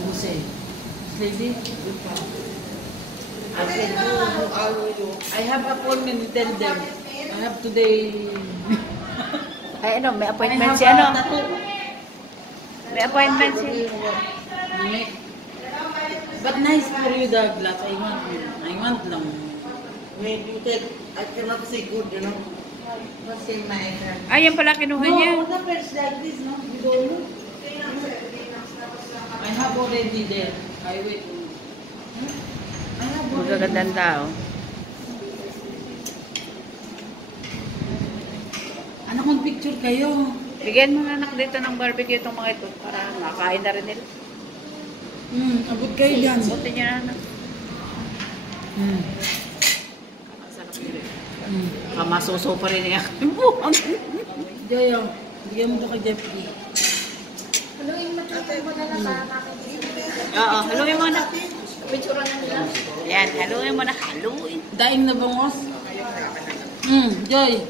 Jose. Lady? I said, who are you? I have appointment, tell them. I have today. Ay, ano, may appointment si ano? May appointment si... But nice for you, Douglas. I want lang. Maybe you take, I cannot say good, you know. What's in my hand? Ay, yan pala kinuha niya. No, the first like this, no? You don't know. I have already there. I wait. I have already. Magagandang tao. Ano kung picture kayo? Bigyan mo na anak dito ng barbecue itong mga ito para makain na rin nila. Abot kayo dyan. Buti niya na anak. Kamasuso pa rin niya. Jayo, bigyan mo ito kay Jeffrey. Oo, haluin mo na. Yan, haluin mo na. Haluin. Daing na bangos? Joy.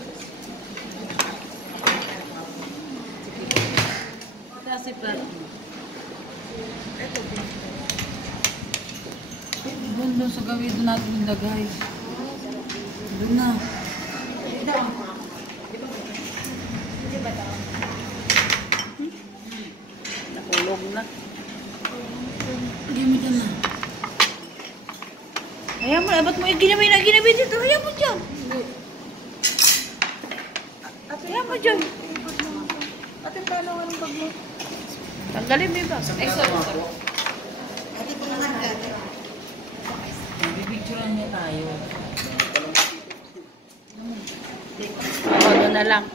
Kasi plat. Doon sa gawin doon natin ilagay. Doon na. Nakulog na. Hindi mo dyan na. Ayaw mo na, ba't mo ginabi dito? Ayaw mo dyan. Ayaw mo dyan. Ate, paano anong bag mo? Tanggalin mo yung bag. Ate, pangalan ka, ate. Bibicturean niya tayo. Oo, doon na lang.